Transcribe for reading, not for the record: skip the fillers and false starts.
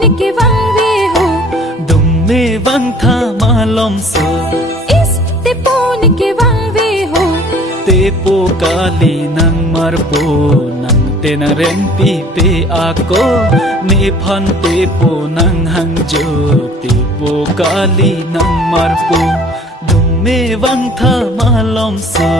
niki wang vi hu dum me wang tha malom so is te po niki wang vi hu te po kali nang marpo nang tena ren pi pe ako me phan te po nang hang jo te po kali nang marpo dum me wang tha malom so